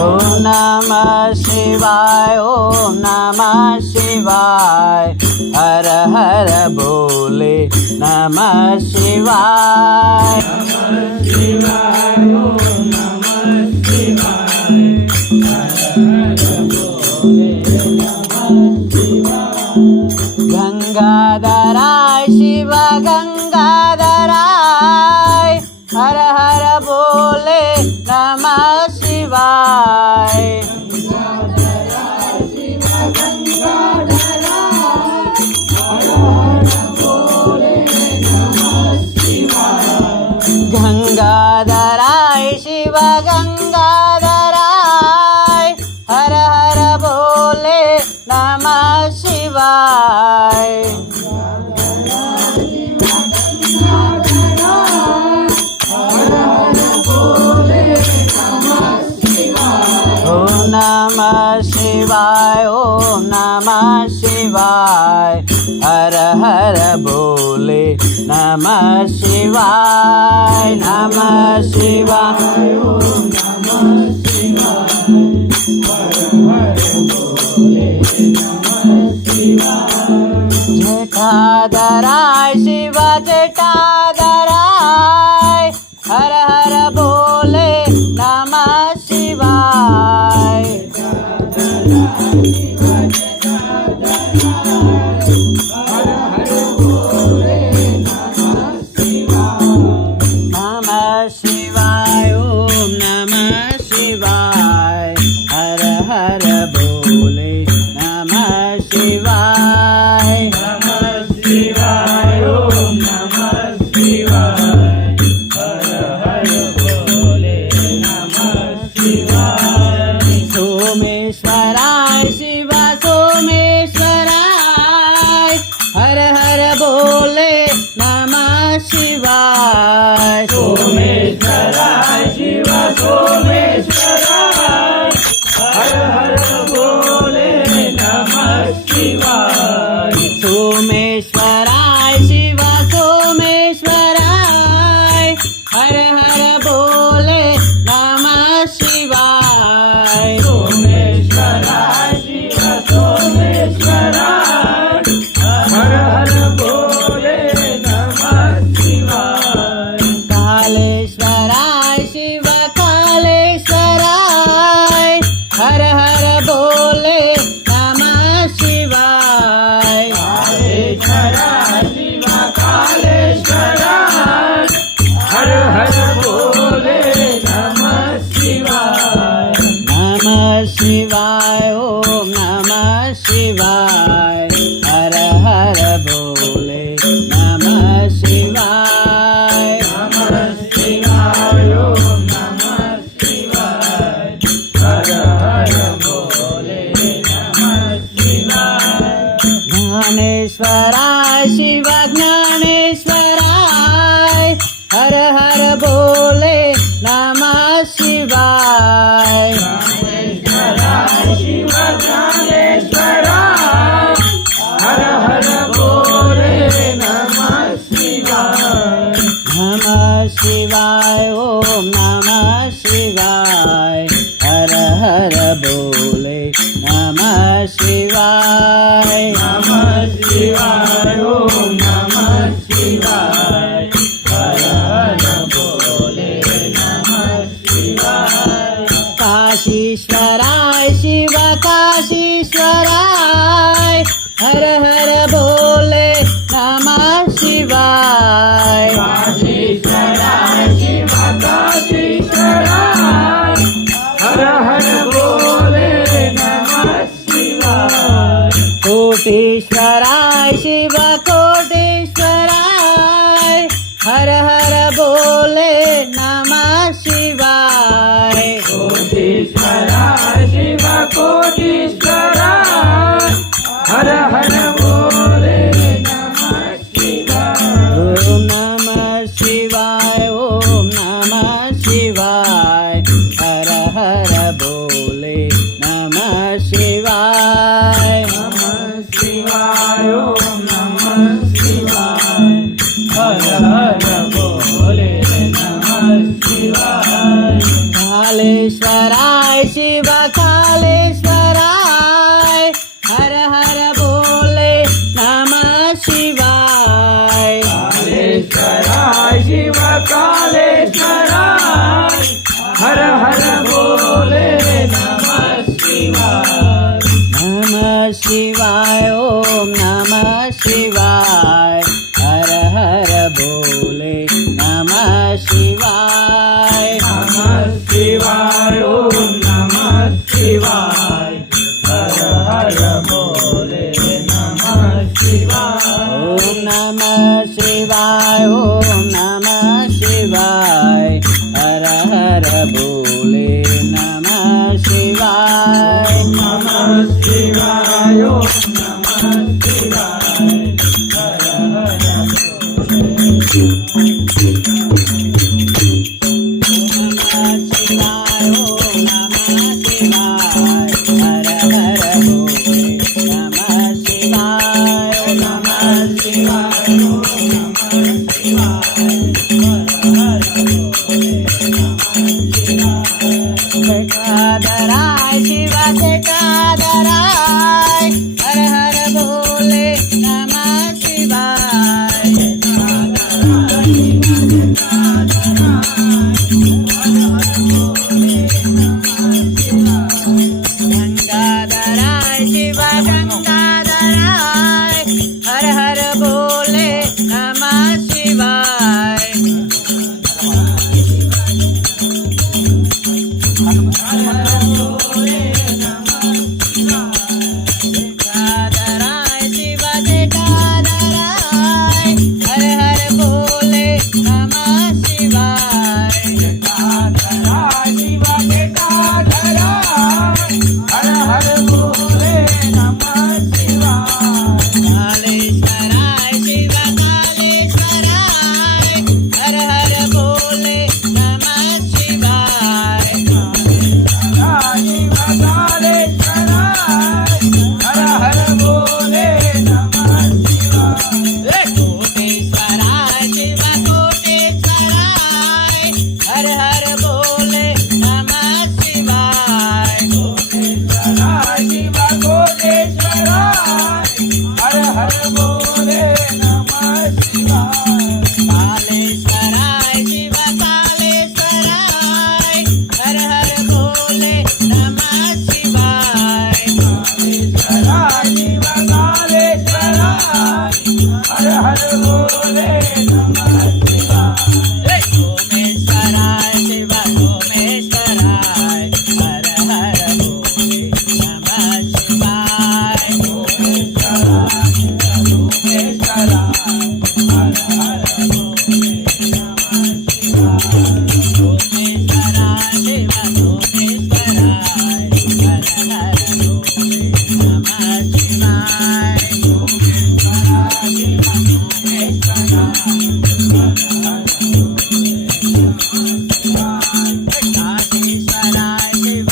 ओम नमः शिवाय, ओम नमः शिवाय, हर हर बोले नमः शिवाय। गंगाधराय शिव गंगाधराय, हर हर बोले नमः शिवाय। गंगाधराय शिव गंगाधराय, हर हर बोले नमः शिवाय। ओम नमः शिवाय, ओम नमः शिवाय, हर हर बोले नमः शिवाय। नमः शिवाय, ओम नमः शिवाय, हर हर बोले नमः शिवाय। जटाधराय शिव जटाधराय, हर हर बोले नमः शिवाय। नमः शिवाय, ओम नमः शिवाय, हर हर बोले नमः शिवाय। नमः शिवाय, ओम नमः शिवाय, हर हर बोले नमः शिवाय। सोमेश्वराय शिव सोमेश्वराय, हर हर बोले नमः शिवाय। सोमेश्वराय शिव सोमेश्वराय, हर हर बोले नमः शिवाय। सोमेश्वराय शिव सोमेश्वराय, हर हर बोले नमः शिवाय। सोमेश्वराय शिव सोमेश्वराय, हर हर बोले नमः शिवाय। कालेश्वराय शिव कालेश्वराय, हर हर बोले नमः शिवाय। कालेश्वराय शिव कालेश्वराय, हर हर बोले नमः शिवाय। नमः शिवाय, ओम नमः शिवाय, हर हर बोले नमः शिवाय। नमः शिवाय, ओम नमः शिवाय, हर हर बोले नमः शिवाय। ज्ञानेश्वराय शिव ज्ञानेश्वराय, हर हर बोले नमः शिवाय। ज्ञानेश्वराय शिव ज्ञानेश्वराय, हर हर बोले नमः शिवाय। नमः शिवाय, ओम नमः शिवाय, हर हर बोले नमः शिवाय। नमः शिवाय, ओम नमः शिवाय, हर हर बोले नमः शिवाय। काशीश्वराय शिव काशीश्वराय, हर हर बोले नमः शिवाय। काशीश्वराय शिव काशीश्वराय, हर हर बोले नमः शिवाय। कोटीश्वराय शिव कोटीश्वराय, हर हर बोले नमः शिवाय। कोटीश्वराय शिव कोटीश्वराय, हर हर बोले नमः शिवाय। ओम नमः शिवाय, ओम नमः शिवाय, हर हर बोले नमः शिवाय। नमः शिवाय, ओम नमः शिवाय, हर हर बोले नमः शिवाय। कालेश्वराय शिव शिव कालेश्वराय हर हर बोले नमः शिवाय कालेश्वराय शिव कालेश्वराय हर हर बोले नमः शिवाय नमः शिवाय ओम नमः शिवाय हर हर बोले नमः शिवाय नमः शिवाय ओम नमः शिवाय हर हर बोले नमः शिवाय ओम नमः शिवाय ओम नमः शिवाय हर हर बोले नमः शिवाय नमः शिवाय ओम नमः शिवाय हर हर नमः शिवाय ओम नमः शिवाय हर हर बोले नमः शिवाय नमः शिवाय ओम नमः शिवाय हर हर बोले ठेकादराय शिव ठेकादराय हर हर बोले नमः शिवाय गंगाधराय शिव गंगाधराय हर हर बोले नमः शिवाय ठेकादराय शिव ठेकादराय हर हर बोले नमः शिवाय कालेश्वराय शिव कालेश्वराय हर हर बोले नमः शिवाय कालेश्वराय शिव कालेश्वराय हर हर बोले नमः शिवाय शिव कालेश्वराय हर हर बोले नमः शिवाय कोटेश्वराय शिव कोटेश्वराय हर हर बोले नमः शिवाय कालेश्वराय शिव कोटेश्वराय हर हर बोले नमः शिवाय कालेश्वराय शिव कालेश्वराय हर हर बोले नमः शिवाय कालेश्वराय शिव कालेश्वराय हर हर बोले नमः शिवाय सोमेश्वराय शिव सोमेश्वराय हर हर बोले नमः शिवाय सोमेश्वराय शिव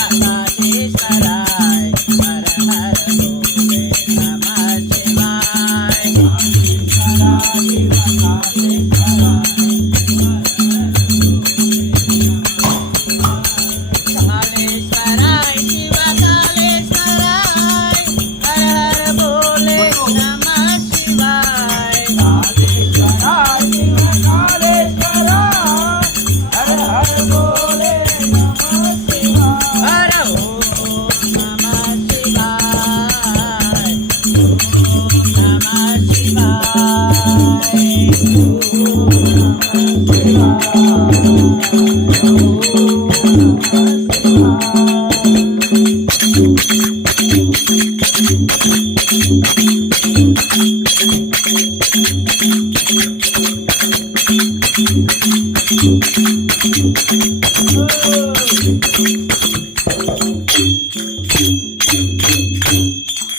सोमेश्वराय हर हर बोले नमः शिवाय काशीश्वराय शिव काशीश्वराय हर हर बोले नमः शिवाय कालेश्वराय शिव कालेश्वराय हर हर बोले नमः शिवाय हर ओम नमः शिवाय ओम नमः शिवाय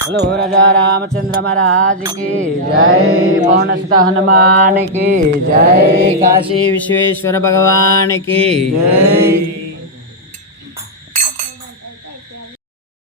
हेलो राजा रामचंद्र महाराज की जय पौनसुत हनुमान की जय काशी विश्वेश्वर भगवान की जय।